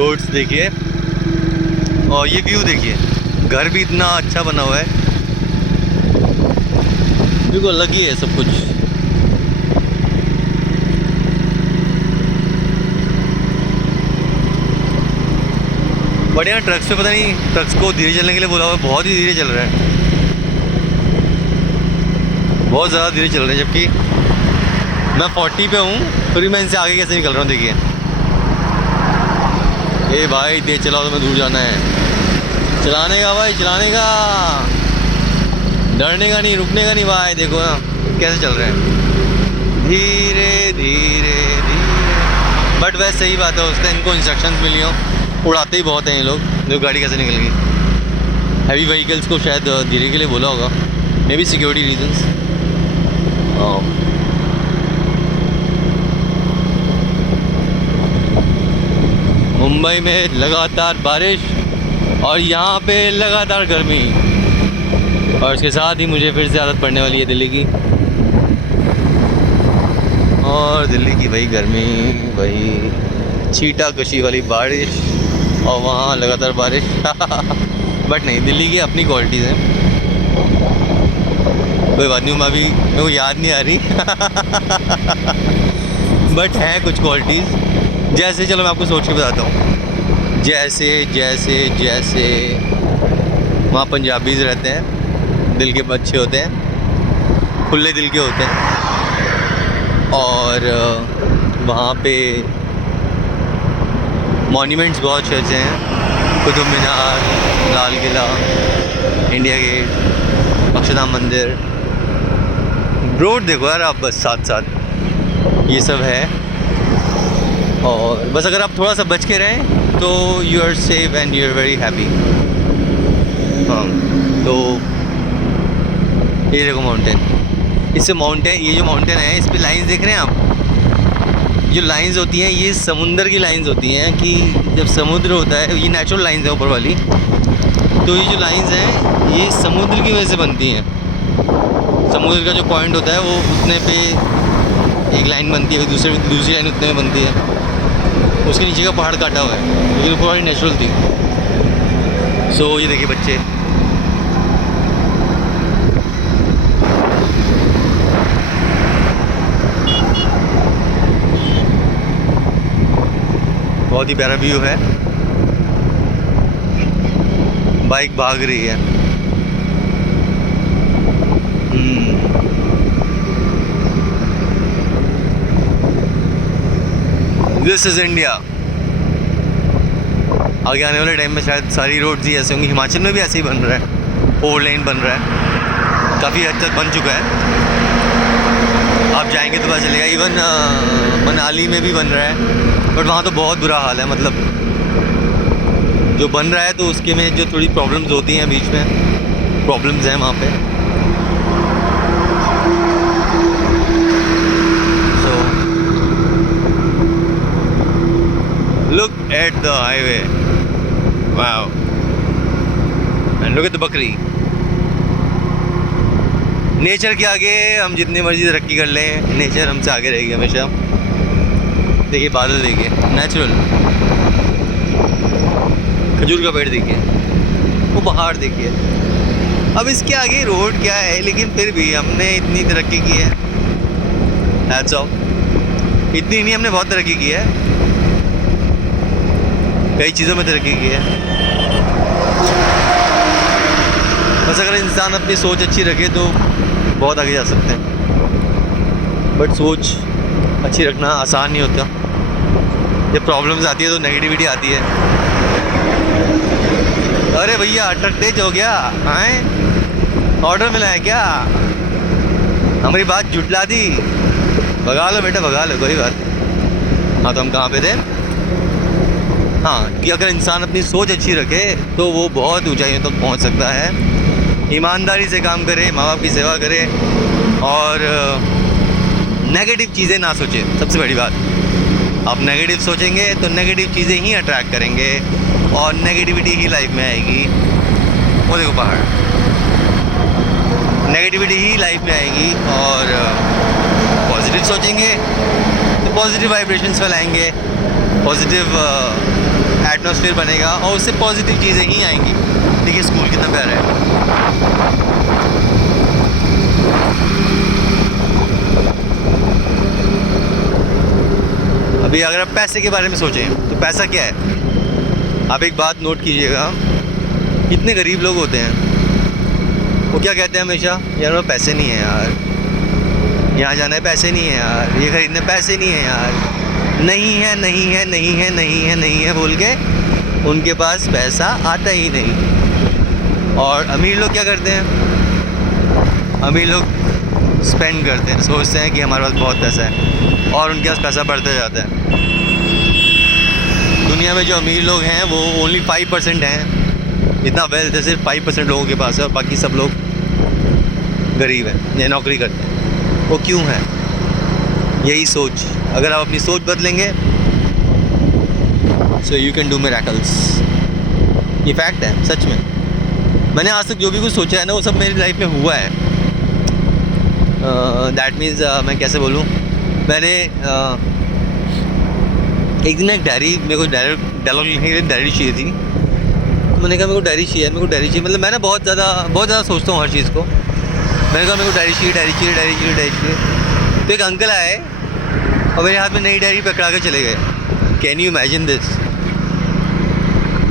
Roads देखिए और ये व्यू देखिए, घर भी इतना अच्छा बना हुआ है, बिल्कुल अलग ही है सब कुछ। बट यहाँ ट्रक्स पे पता नहीं, ट्रक्स को धीरे चलने के लिए बोला हुआ है, बहुत ही धीरे चल रहा है, बहुत ज़्यादा धीरे चल रहे हैं, जबकि मैं 40 पे हूँ, फिर भी मैं इनसे आगे कैसे निकल रहा हूँ। देखिए ए भाई तेज चलाओ, तो मैं दूर जाना है, चलाने का भाई, चलाने का, डरने का नहीं, रुकने का नहीं भाई। देखो ना कैसे चल रहे हैं, धीरे धीरे धीरे। बट वैसे सही बात है, उसका इनको इंस्ट्रक्शंस मिली हो, उड़ाते ही बहुत हैं ये लोग। देखो गाड़ी कैसे निकल गई। हैवी व्हीकल्स को शायद धीरे के लिए बोला होगा, may be security reasons. Mumbai में लगातार बारिश और यहाँ पे लगातार गर्मी, और इसके साथ ही मुझे फिर से आदत पड़ने वाली है दिल्ली की, और दिल्ली की वही गर्मी, वही छीटा कशी वाली बारिश, और वहाँ लगातार बारिश। बट नहीं, दिल्ली की अपनी क्वालिटीज़ हैं, कोई बात नहीं, मैं भी मेरे को याद नहीं आ रही। बट हैं कुछ क्वालिटीज़, जैसे चलो मैं आपको सोच के बताता हूँ। जैसे जैसे जैसे वहाँ पंजाबीज़ रहते हैं, दिल के अच्छे होते हैं, खुले दिल के होते हैं, और वहाँ पे मॉन्यूमेंट्स बहुत अच्छे हैं, कुतुब मीनार, लाल किला, इंडिया गेट, अक्षरधाम मंदिर। रोड देखो यार आप, बस साथ साथ ये सब है, और बस अगर आप थोड़ा सा बच के रहें तो you are safe and you are very happy. हाँ, तो ये देखो माउंटेन, इससे माउंटेन, ये जो माउंटेन है इस पे लाइंस देख रहे हैं आप, जो लाइंस होती हैं ये समुंदर की लाइंस होती हैं, कि जब समुद्र होता है, ये नेचुरल लाइंस है ऊपर वाली, तो ये जो लाइंस हैं ये समुद्र की वजह से बनती हैं। समुद्र का जो पॉइंट होता है वो उतने पे एक लाइन बनती है, दूसरी लाइन उतने में बनती है, उसके नीचे का पहाड़ काटा हुआ है, लेकिन ऊपर वाली नेचुरल थी। सो ये देखिए बच्चे, बहुत ही प्यारा व्यू है, बाइक भाग रही है। This is India. आगे आने वाले टाइम में शायद सारी रोड्स ही ऐसे होंगी, हिमाचल में भी ऐसे ही बन रहा है, 4 लेन बन रहा है, काफ़ी हद तक बन चुका है, आप जाएंगे तो पता चलेगा। इवन मनाली में भी बन रहा है, बट वहाँ तो बहुत बुरा हाल है, मतलब जो बन रहा है तो उसके में जो थोड़ी प्रॉब्लम्स होती हैं, बीच में प्रॉब्लम्स हैं वहाँ पे। So look at the highway, wow, and look at the बकरी। नेचर के आगे हम जितनी मर्जी तरक्की कर लें, नेचर हमसे आगे रहेगी हमेशा। देखिए बादल, देखिए नेचुरल, खजूर का पेड़ देखिए, वो पहाड़ देखिए। अब इसके आगे रोड क्या है, लेकिन फिर भी हमने इतनी तरक्की की है, हैट्स ऑफ। इतनी नहीं, हमने बहुत तरक्की की है, कई चीज़ों में तरक्की की है। बस अगर इंसान अपनी सोच अच्छी रखे तो बहुत आगे जा सकते हैं, बट सोच अच्छी रखना आसान नहीं होता। जब प्रॉब्लम्स आती है तो नेगेटिविटी आती है। अरे भैया ट्रक तेज हो गया, आए ऑर्डर मिला है क्या, हमारी बात जुटला दी, भगा लो बेटा भगा लो, कोई बात नहीं। हाँ, तो हम कहाँ पे थे? हाँ, कि अगर इंसान अपनी सोच अच्छी रखे तो वो बहुत ऊंचाइयों तक पहुँच सकता है। ईमानदारी से काम करे, माँ बाप की सेवा करे, और नेगेटिव चीज़ें ना सोचे। सबसे बड़ी बात, आप नेगेटिव सोचेंगे तो नेगेटिव चीज़ें ही अट्रैक्ट करेंगे, और नेगेटिविटी ही लाइफ में आएगी। वो देखो पहाड़, नेगेटिविटी ही लाइफ में आएगी, और पॉजिटिव सोचेंगे तो पॉजिटिव वाइब्रेशंस फैलाएंगे, पॉजिटिव एटमॉस्फेयर बनेगा और उससे पॉजिटिव चीज़ें ही आएंगी। देखिए स्कूल कितना प्यारा है। अभी अगर आप पैसे के बारे में सोचें तो पैसा क्या है। आप एक बात नोट कीजिएगा, कितने गरीब लोग होते हैं, वो क्या कहते हैं हमेशा, यार वो पैसे नहीं है यार, यहाँ जाना है पैसे नहीं है यार, ये खरीदने पैसे नहीं है यार, नहीं है नहीं है नहीं है नहीं है नहीं है बोल के उनके पास पैसा आता ही नहीं। और अमीर लोग क्या करते हैं, अमीर लोग स्पेंड करते हैं, सोचते हैं कि हमारे पास बहुत पैसा है और उनके पास पैसा बढ़ता जाता है। दुनिया में जो अमीर लोग हैं वो ओनली 5% हैं, इतना वेल्थ है सिर्फ 5% लोगों के पास है और बाकी सब लोग गरीब हैं या नौकरी करते हैं। वो क्यों है? यही सोच, अगर आप अपनी सोच बदलेंगे so you can do miracles. ये फैक्ट है, सच में। मैंने आज तक जो भी कुछ सोचा है ना वो सब मेरी लाइफ में हुआ है। दैट मीन्स मैं कैसे बोलूँ, मैंने एक दिन एक डायरी, मेरे को डायलॉग लिखने के लिए डायरी चाहिए थी। मैंने कहा मेरे को डायरी चाहिए, मेरे को डायरी चाहिए, मतलब मैं ना बहुत ज़्यादा सोचता हूँ हर चीज़ को। मैंने कहा मेरे को डायरी चाहिए, डायरी चाहिए, डायरी चाहिए, डायरी चाहिए। तो एक अंकल आए और मेरे हाथ में नई डायरी पकड़ा के चले गए। Can you imagine this?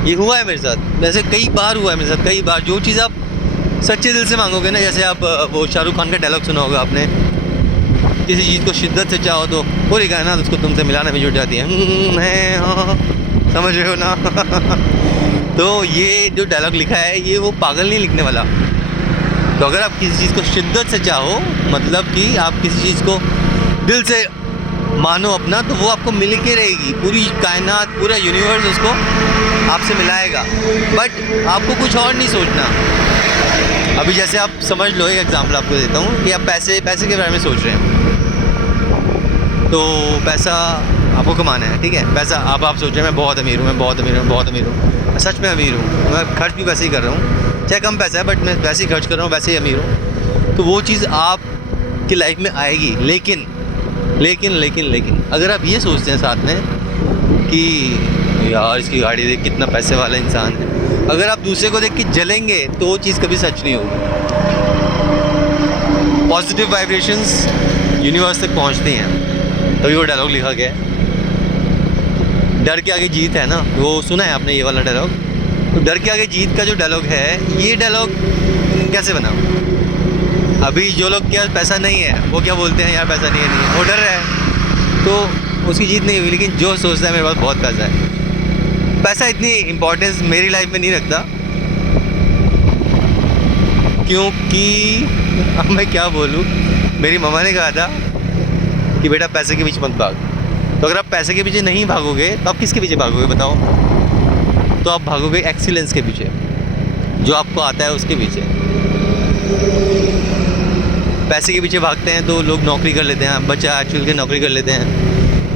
ये हुआ है मेरे साथ, वैसे कई बार हुआ है मेरे साथ, कई बार। जो चीज़ आप सच्चे दिल से मांगोगे ना, जैसे आप वो शाहरुख खान का डायलॉग सुना होगा आपने, किसी चीज़ को शिद्दत से चाहो तो पूरी कायनात उसको तुमसे मिलाने में जुट जाती है। हाँ, समझ रहे हो ना? तो ये जो डायलॉग लिखा है ये वो पागल नहीं लिखने वाला। तो अगर आप किसी चीज़ को शिद्दत से चाहो, मतलब कि आप किसी चीज़ को दिल से मानो अपना, तो वो आपको मिल के रहेगी। पूरी कायनात, पूरा यूनिवर्स उसको आपसे मिलाएगा। बट आपको कुछ और नहीं सोचना। अभी जैसे आप समझ लो, एक एग्जांपल आपको देता हूँ कि आप पैसे के बारे में सोच रहे हैं, तो पैसा आपको कमाना है, ठीक है। पैसा आप सोच रहे हैं मैं बहुत अमीर हूँ, मैं बहुत अमीर हूँ, बहुत अमीर हूँ। मैं सच में अमीर हूँ, मैं खर्च भी वैसे ही कर रहा हूँ, चाहे कम पैसा है बट मैं वैसे ही खर्च कर रहा हूँ, वैसे ही अमीर हूँ। तो वो चीज़ आपकी लाइफ में आएगी। लेकिन लेकिन लेकिन लेकिन अगर आप ये सोचते हैं साथ में कि यार इसकी गाड़ी देख कितना पैसे वाला इंसान है, अगर आप दूसरे को देख के जलेंगे तो वो चीज़ कभी सच नहीं होगी। पॉजिटिव वाइब्रेशंस यूनिवर्स तक पहुंचती हैं, तभी वो डायलॉग लिखा गया है। डर के आगे जीत है ना, वो सुना है आपने ये वाला डायलॉग? तो डर के आगे जीत का जो डायलॉग है, ये डायलॉग कैसे बना? अभी जो लोग क्या पैसा नहीं है वो क्या बोलते हैं, यार पैसा नहीं है, वो डर रहा है तो उसकी जीत नहीं हुई। लेकिन जो सोचता है मेरे पास बहुत पैसा है, पैसा इतनी इम्पोर्टेंस मेरी लाइफ में नहीं रखता, क्योंकि अब मैं क्या बोलूँ, मेरी मम्मा ने कहा था कि बेटा पैसे के पीछे मत भाग। तो अगर आप पैसे के पीछे नहीं भागोगे तो आप किसके पीछे भागोगे बताओ? तो आप भागोगे एक्सीलेंस के पीछे, जो आपको आता है उसके पीछे। पैसे के पीछे भागते हैं तो लोग नौकरी कर लेते हैं, बच्चा एक्चुअल के नौकरी कर लेते हैं,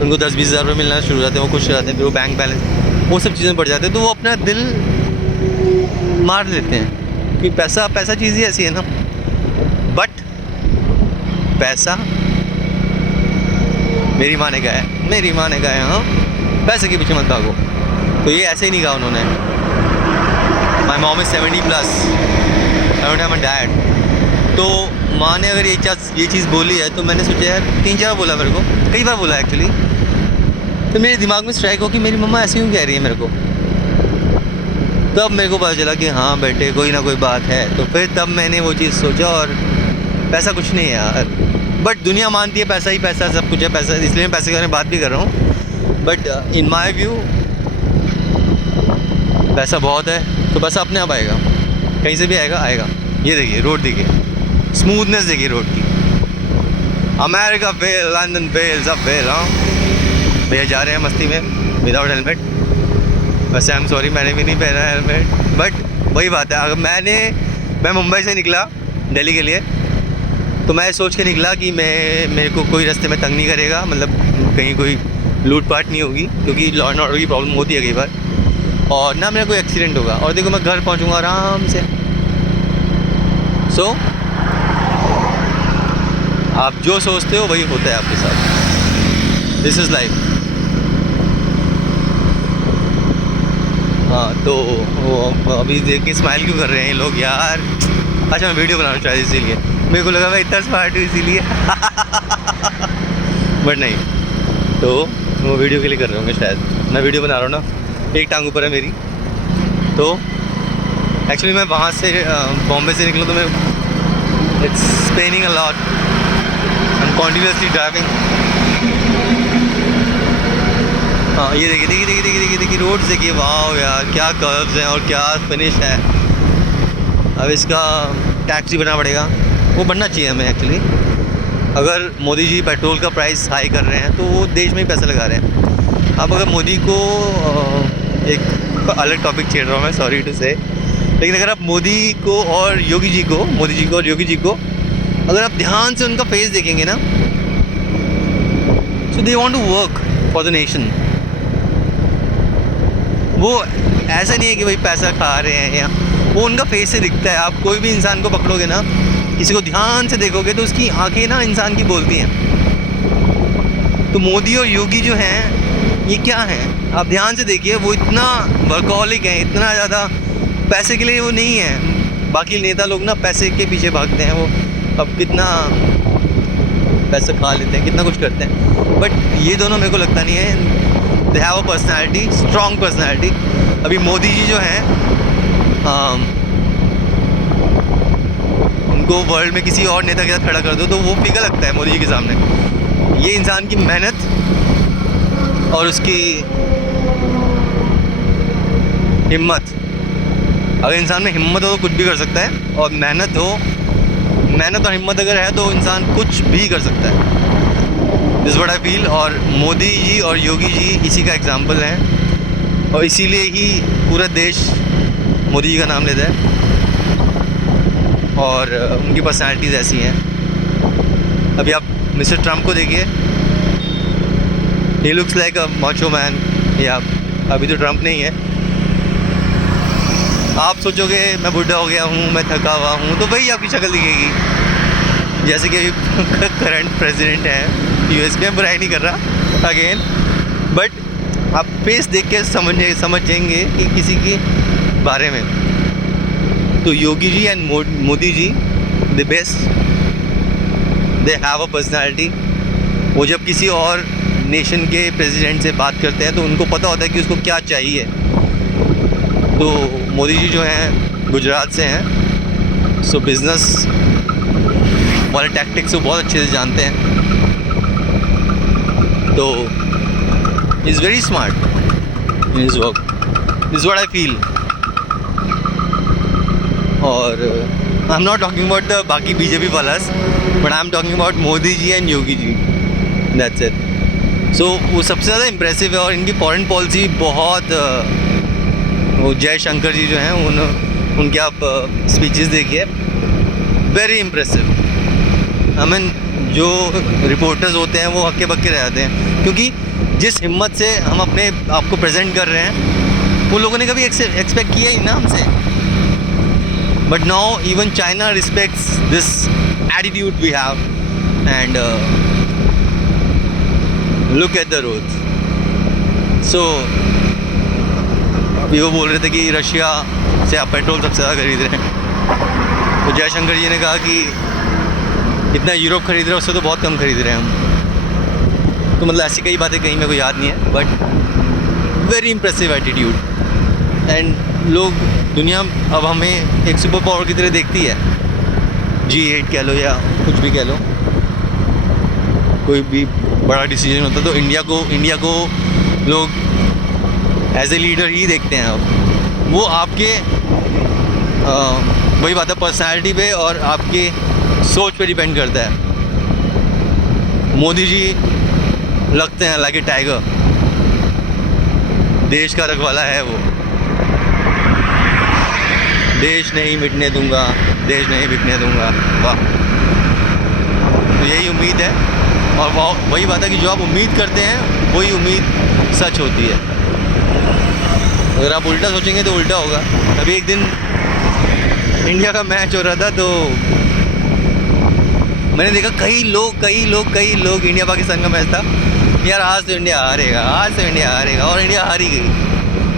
उनको 10-20 हज़ार रुपये मिलना शुरू हो जाते हैं, वो खुश हो जाते हैं, फिर वो बैंक बैलेंस वो सब चीज़ें बढ़ जाते हैं, तो वो अपना दिल मार लेते हैं। क्योंकि पैसा चीज़ ही ऐसी है ना। बट पैसा मेरी माँ ने कहा है हाँ, पैसे के पीछे मत भागो। तो ये ऐसे ही नहीं कहा उन्होंने। My mom is 70+, I don't have a dad. तो माँ ने अगर ये चीज़ बोली है तो मैंने सोचा यार, 3-4 बोला मेरे को, कई बार बोला एक्चुअली। तो मेरे दिमाग में स्ट्राइक हो कि मेरी मम्मा ऐसे क्यों कह रही है मेरे को। तब मेरे को पता चला कि हाँ बेटे कोई ना कोई बात है। तो फिर तब मैंने वो चीज़ सोचा, और पैसा कुछ नहीं है यार, बट दुनिया मानती है पैसा ही पैसा सब कुछ है, पैसा, इसलिए मैं पैसे के बारे में बात भी कर रहा हूँ। बट इन माई व्यू पैसा बहुत है तो पैसा अपने आप आएगा, कहीं से भी आएगा। ये देखिए रोड, देखिए स्मूथनेस, देखिए रोड की। अमेरिका फेल, लंदन फेल, सब फेल। हाँ भैया जा रहे हैं मस्ती में विदाउट हेलमेट। वैसे आई एम सॉरी, मैंने भी नहीं पहना हेलमेट, बट वही बात है। अगर मैं मुंबई से निकला दिल्ली के लिए, तो मैं सोच के निकला कि मेरे को कोई रास्ते में तंग नहीं करेगा, मतलब कहीं कोई लूटपाट नहीं होगी, क्योंकि लॉ एंड ऑर्डर की प्रॉब्लम होती है कई बार, और ना मेरा कोई एक्सीडेंट होगा, और देखो मैं घर पहुंचूंगा आराम से। सो आप जो सोचते हो वही होता है आपके साथ। This is life. हाँ तो वो अभी देख के स्माइल क्यों कर रहे हैं ये लोग यार। अच्छा मैं वीडियो बना रहा हूँ शायद इसीलिए, मेरे को लगा मैं इतना स्मार्ट हूँ इसीलिए बट नहीं, तो वो वीडियो के लिए कर रहे होंगे शायद। मैं वीडियो बना रहा हूँ ना, एक टांग ऊपर है मेरी। तो एक्चुअली मैं वहाँ से बॉम्बे से निकलूँ तो मैं it's paining a lot, I am continuously driving. हाँ ये देखिए देखिए देखिए देखिए देखिए देखिए रोड्स देखिए, वाह यार क्या कर्व्स हैं और क्या फिनिश है। अब इसका टैक्स भी बनना पड़ेगा, वो बनना चाहिए हमें एक्चुअली। अगर मोदी जी पेट्रोल का प्राइस हाई कर रहे हैं तो वो देश में ही पैसा लगा रहे हैं। अब अगर मोदी को एक अलग टॉपिक छेड़ रहा हूँ मैं, सॉरी टू से, लेकिन अगर आप मोदी को और योगी जी को अगर आप ध्यान से उनका फेस देखेंगे ना, so they want to work for the nation. वो ऐसा नहीं है कि भाई पैसा खा रहे हैं, या वो उनका फेस से दिखता है। आप कोई भी इंसान को पकड़ोगे ना, किसी को ध्यान से देखोगे तो उसकी आंखें ना इंसान की बोलती हैं। तो मोदी और योगी जो हैं ये क्या हैं, आप ध्यान से देखिए, वो इतना वर्कहॉलिक हैं, इतना ज़्यादा पैसे के लिए वो नहीं है। बाकी नेता लोग ना पैसे के पीछे भागते हैं, वो अब कितना पैसा खा लेते हैं, कितना कुछ करते हैं। बट ये दोनों मेरे को लगता नहीं है, दे have a personality, strong personality. अभी मोदी जी जो हैं उनको वर्ल्ड में किसी और नेता के साथ खड़ा कर दो तो वो फीका लगता है मोदी जी के सामने। ये इंसान की मेहनत और उसकी हिम्मत, अगर इंसान में हिम्मत हो तो कुछ भी कर सकता है, और मेहनत और हिम्मत अगर है तो इंसान कुछ भी कर सकता है। This what I feel. और मोदी जी और योगी जी इसी का एग्जाम्पल हैं, और इसीलिए ही पूरा देश मोदी जी का नाम लेता है, और उनकी पर्सनैलिटीज़ ऐसी हैं। अभी आप मिस्टर ट्रम्प को देखिए, he looks like a macho man. या अभी तो ट्रम्प नहीं है, आप सोचोगे मैं बुढ़ा हो गया हूँ, मैं थका हुआ हूँ, तो वही आपकी शक्ल दिखेगी। जैसे कि अभी करंट प्रेसिडेंट हैं यूएस के, बुराई नहीं कर रहा अगेन, बट आप फेस देख के समझेंगे कि किसी के बारे में। तो Yogi ji and Modi ji the best, they have a personality. वो जब किसी और नेशन के प्रेसिडेंट से बात करते हैं तो उनको पता होता है कि उसको क्या चाहिए। तो मोदी जी जो हैं गुजरात से हैं, सो बिज़नेस वाले टैक्टिक्स वो बहुत अच्छे से जानते हैं। तो is very smart in his work, is what I feel. और I am not talking about the बाकी बीजेपी वालास, but I am talking about Modi ji and Yogi ji, that's it. So वो सबसे ज़्यादा इम्प्रेसिव है, और इनकी फॉरेन पॉलिसी बहुत वो जयशंकर जी जो हैं उनके आप स्पीचेस देखिए, वेरी इम्प्रेसिव। आई मीन जो रिपोर्टर्स होते हैं वो हक्के बक्के रह जाते हैं, क्योंकि जिस हिम्मत से हम अपने आप को प्रेजेंट कर रहे हैं वो लोगों ने कभी एक्सपेक्ट किया ही ना हमसे। But now even China respects this attitude we have, and look at the roads. So अभी वो बोल रहे थे कि रशिया से आप पेट्रोल सबसे ज़्यादा खरीद रहे हैं, तो जयशंकर जी ने कहा कि इतना यूरोप खरीद रहे हैं उससे तो बहुत कम खरीद रहे हैं हम। तो मतलब ऐसी कई बातें कहीं मेरे को याद नहीं है, but very impressive attitude. And लोग, दुनिया अब हमें एक सुपर पावर की तरह देखती है, G8 कह लो या कुछ भी कह लो। कोई भी बड़ा डिसीजन होता है तो इंडिया को लोग एज ए लीडर ही देखते हैं। अब वो आपके वही बात है, पर्सनैलिटी पे और आपके सोच पे डिपेंड करता है। मोदी जी लगते हैं लाइक ए टाइगर, देश का रखवाला है वो। देश नहीं मिटने दूंगा, देश नहीं बिकने दूंगा, वाह। तो यही उम्मीद है, और वही बात है कि जो आप उम्मीद करते हैं वही उम्मीद सच होती है। अगर आप उल्टा सोचेंगे तो उल्टा होगा। अभी एक दिन इंडिया का मैच हो रहा था तो मैंने देखा कई लोग इंडिया पाकिस्तान का मैच था, यार आज तो इंडिया हारेगा, और इंडिया हारी गई।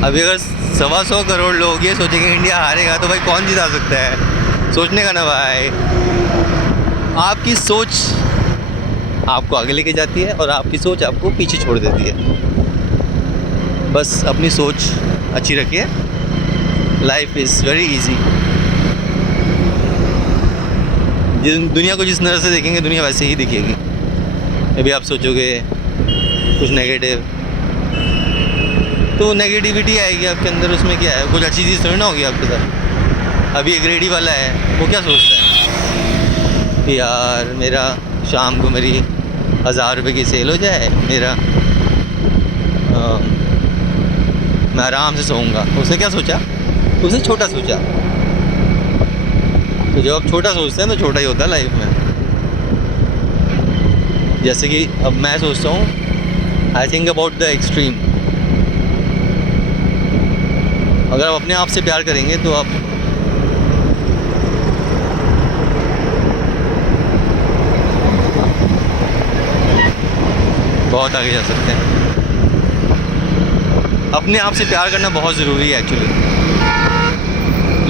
अभी अगर 125 करोड़ लोग ये सोचेंगे इंडिया हारेगा तो भाई कौन जिता सकता है? सोचने का ना भाई। आपकी सोच आपको आगे लेके जाती है और आपकी सोच आपको पीछे छोड़ देती है। बस अपनी सोच अच्छी रखिए। Life is very easy. दुनिया को जिस नज़र से देखेंगे दुनिया वैसे ही दिखेगी। अभी आप सोचोगे कुछ नेगेटिव तो नेगेटिविटी आएगी आपके अंदर। उसमें क्या है, कुछ अच्छी चीज़ थोड़ी ना होगी आपके साथ। अभी एक रेडी वाला है, वो क्या सोचता है कि यार मेरा शाम को मेरी 1000 रुपये की सेल हो जाए, मेरा मैं आराम से सोऊंगा। उसने क्या सोचा? उसने छोटा सोचा। तो जब आप छोटा सोचते हैं तो छोटा ही होता है लाइफ में। जैसे कि अब मैं सोचता हूँ, I think about the extreme. अगर आप अपने आप से प्यार करेंगे तो आप बहुत आगे जा सकते हैं। अपने आप से प्यार करना बहुत ज़रूरी है एक्चुअली।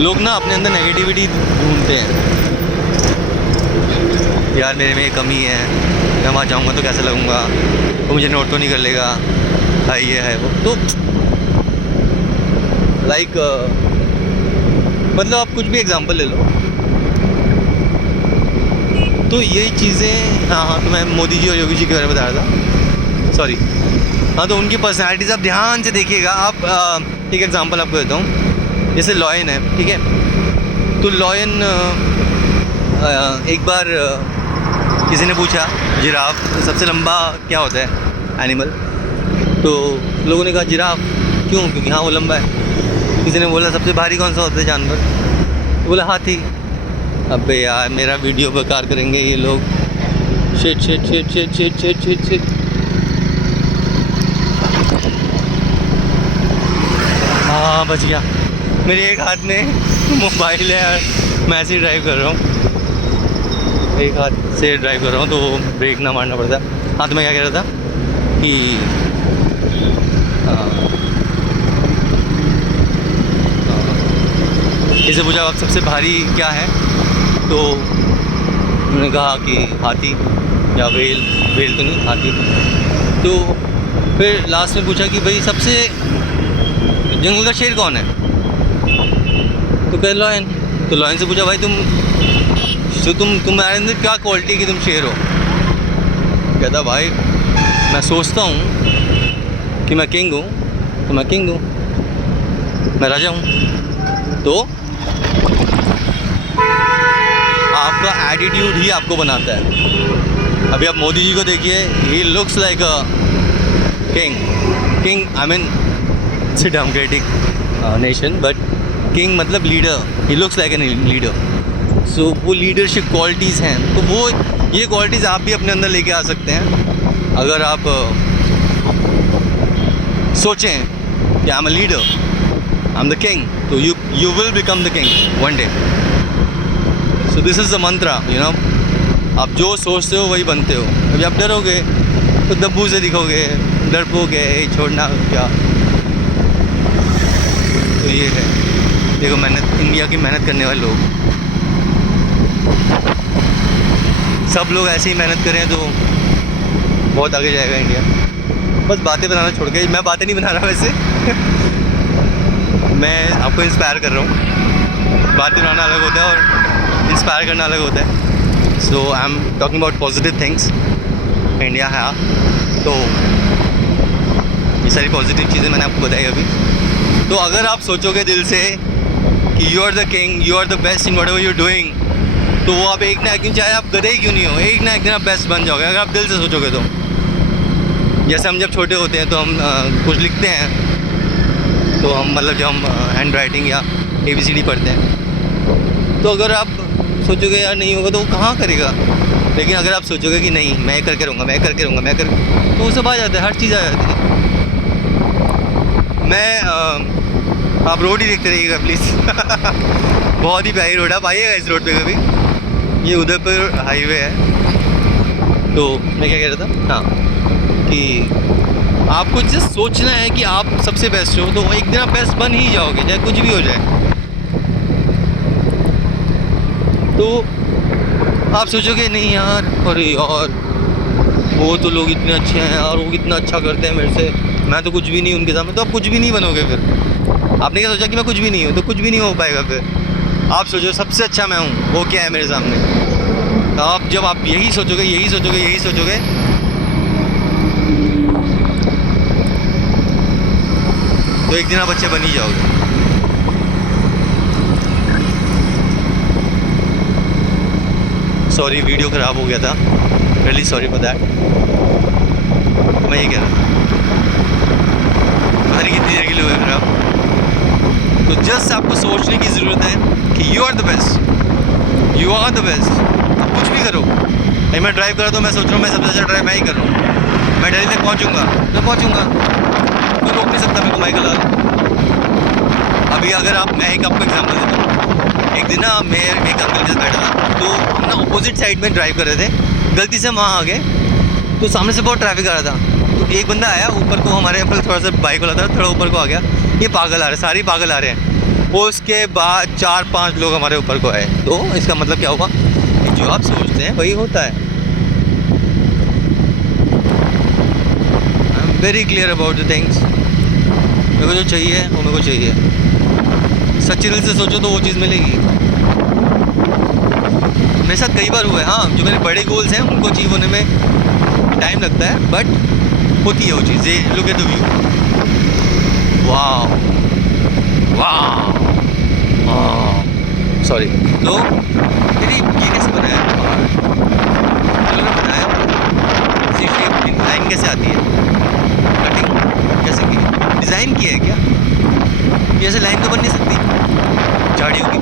लोग ना अपने अंदर नेगेटिविटी ढूंढते हैं। यार मेरे में ये कमी है, मैं वहाँ जाऊँगा तो कैसे लगूँगा, वो मुझे नोट तो नहीं कर लेगा, भाई ये है वो। तो लाइक मतलब आप कुछ भी एग्जांपल ले लो तो यही चीज़ें। हाँ, तो मैं मोदी जी और योगी जी के बारे में बता रहा था, सॉरी। हाँ, तो उनकी पर्सनैलिटीज़ आप ध्यान से देखिएगा। आप एक एग्जांपल आपको देता हूँ। जैसे लॉयन है, ठीक है? तो लॉयन एक बार किसी ने पूछा जिराफ सबसे लंबा क्या होता है एनिमल? तो लोगों ने कहा जिराफ। क्यों? क्योंकि हाँ वो लंबा है। किसी ने बोला सबसे भारी कौन सा होता है जानवर? तो बोला हाथी। अबे यार मेरा वीडियो बेकार करेंगे ये लोग। Shit shit shit shit shit shit shit shit. हाँ बच गया। मेरे एक हाथ में मोबाइल है और मैं ऐसे ही ड्राइव कर रहा हूँ, एक हाथ से ड्राइव कर रहा हूँ तो ब्रेक ना मारना पड़ता। हाँ, तो मैं क्या कह रहा था कि इसे पूछा आप सबसे भारी क्या है? तो उन्होंने कहा कि हाथी या वेल तो नहीं, हाथी। तो फिर लास्ट में पूछा कि भाई सबसे जंगल का शेर कौन है? तो कह लॉयन। तो लॉयन से पूछा भाई तुम्हारे अंदर क्या क्वालिटी है कि तुम शेर हो? कहता भाई मैं सोचता हूँ कि मैं किंग हूँ तो मैं किंग हूँ, मैं राजा हूँ। तो आपका एटीट्यूड ही आपको बनाता है। अभी आप मोदी जी को देखिए, he looks like a king. I mean it's a democratic nation, but king मतलब leader. He looks like a leader. So वो लीडरशिप क्वालिटीज़ हैं। तो वो ये क्वालिटीज़ आप भी अपने अंदर लेके आ सकते हैं अगर आप सोचें कि I am a leader, I am the king, तो you will become the king one day. So this is the mantra, you know. आप जो सोचते हो वही बनते हो। अभी आप डरोगे तो दब्बू से दिखोगे, डरपोगे, छोड़ना क्या। तो ये है, देखो मेहनत, इंडिया की मेहनत करने वाले लोग, सब लोग ऐसे ही मेहनत करें तो बहुत आगे जाएगा इंडिया। बस बातें बनाना छोड़ के, मैं बातें नहीं बना रहा वैसे मैं आपको इंस्पायर कर रहा हूँ। बातें बनाना अलग होता है और इंस्पायर करना अलग होता है। So I am talking about positive things. India है, तो ये सारी पॉजिटिव चीज़ें मैंने आपको बताई अभी। तो अगर आप सोचोगे दिल से कि you are the king, you are the best in whatever you are doing, तो वो आप एक ना एक दिन, चाहे आप गधे ही क्यों नहीं हो, एक ना एक दिन आप बेस्ट बन जाओगे अगर आप दिल से सोचोगे तो। जैसे हम जब छोटे होते हैं तो हम कुछ लिखते हैं, तो हम मतलब जब हम हैंड राइटिंग या ABCD पढ़ते हैं, तो अगर आप सोचोगे यार नहीं होगा तो वो कहाँ करेगा। लेकिन अगर आप सोचोगे कि नहीं मैं करके रहूँगा, मैं करके रहूँगा, तो वो सब आ जाता है, हर चीज़ आ जाती है। आप रोड ही देखते रहिएगा प्लीज़ बहुत ही प्यारी रोड है, आप आइएगा इस रोड पे कभी। ये उदयपुर हाईवे है। तो मैं क्या कह रहा था, हाँ, कि आपको जस्ट सोचना है कि आप सबसे बेस्ट हो, तो एक दिन आप बेस्ट बन ही जाओगे, चाहे कुछ भी हो जाए। तो आप सोचोगे नहीं यार, अरे यार वो तो लोग इतने अच्छे हैं यार, वो कितना अच्छा करते हैं मेरे से, मैं तो कुछ भी नहीं उनके सामने। तो आप कुछ भी नहीं बनोगे फिर। आपने क्या सोचा कि मैं कुछ भी नहीं हूँ, तो कुछ भी नहीं हो पाएगा फिर। आप सोचो सबसे अच्छा मैं हूँ, वो क्या है मेरे सामने। तो आप जब आप यही सोचोगे, यही सोचोगे, यही सोचोगे, तो एक दिन आप अच्छे बन ही जाओगे। सॉरी वीडियो ख़राब हो गया था, रियली सॉरी फॉर दैट। मैं ये कह रहा था, पता नहीं कितनी देर के लिए हुआ ख़राब। तो जस्ट आपको सोचने की ज़रूरत है कि you are the best, you are the best. आप कुछ भी करो। भाई मैं ड्राइव कर रहा तो मैं सोच रहा हूँ मैं सबसे अच्छा ड्राइव मैं ही कर रहा हूँ। मैं दिल्ली तक पहुँचूँगा, मैं पहुँचूँगा, कोई रोक नहीं सकता मेरे को बाइक चला। अभी अगर आप, मैं एक आपको एग्जांपल देता हूँ। एक दिन ना मैं एक अंकल के साथ बैठा था, तो हम ना अपोजिट साइड में ड्राइव कर रहे थे, गलती से हम वहाँ आ गए, तो सामने से बहुत ट्रैफिक आ रहा था। तो एक बंदा आया ऊपर को, हमारे पर थोड़ा सा बाइक वाला था, थोड़ा ऊपर को आ गया, ये पागल आ रहे, सारे पागल आ रहे हैं। वो उसके बाद 4-5 लोग हमारे ऊपर को आए। तो इसका मतलब क्या हुआ कि जो आप सोचते हैं वही होता है। I am very clear about the things. मेरे को जो चाहिए वो मेरे को चाहिए। सच्ची दिल से सोचो तो वो चीज़ मिलेगी। मेरे साथ कई बार हुआ है, हाँ, जो मेरे बड़े गोल्स हैं उनको अचीव होने में टाइम लगता है, बट होती है वो चीज़। ये लुक एट द व्यू, वाह वाह, सॉरी। तो ये कैसे बनाया बनाया, इसी शेप लाइन कैसे आती है, कटिंग कैसे की है, डिज़ाइन की है क्या, ये ऐसे लाइन तो बन नहीं सकती झाड़ियों की।